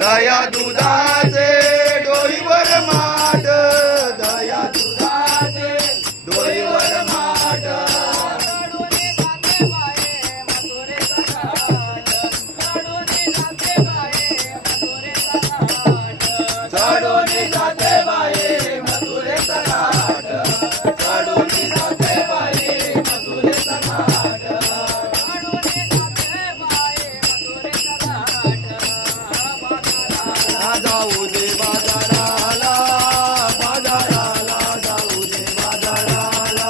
दया दुधाचे डोईवर माठ, दया दुधाचे डोईवर माठ, चढोनी जाते बाये मथुरेचा घाट, चढोनी जाते बाये मथुरेचा घाट, जाऊ दे बाजाराला, बाजाराला जाऊ दे बाजाराला,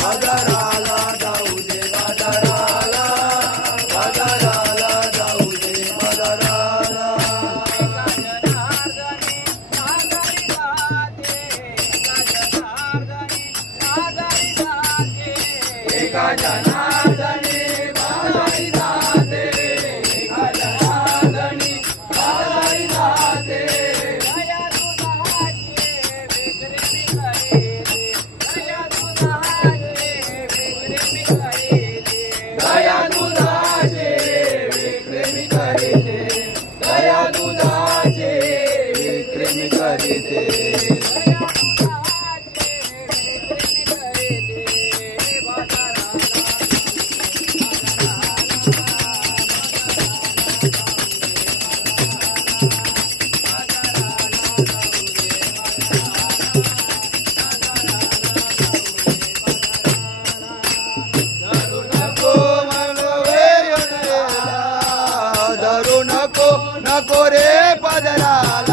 बाजाराला जाऊ दे बाजाराला, बाजाराला जाऊ दे बाजाराला, एका जनार्दनी बाजारी जाते, एका जनार्दनी बाजारी जाते, दया दुधाचे विक्री खरेदी, दया दुधाचे विक्री खरेदी, दया दुधाचे विक्री खरेदी, दया दुधाचे विक्री खरेदी, नको रे पदराला,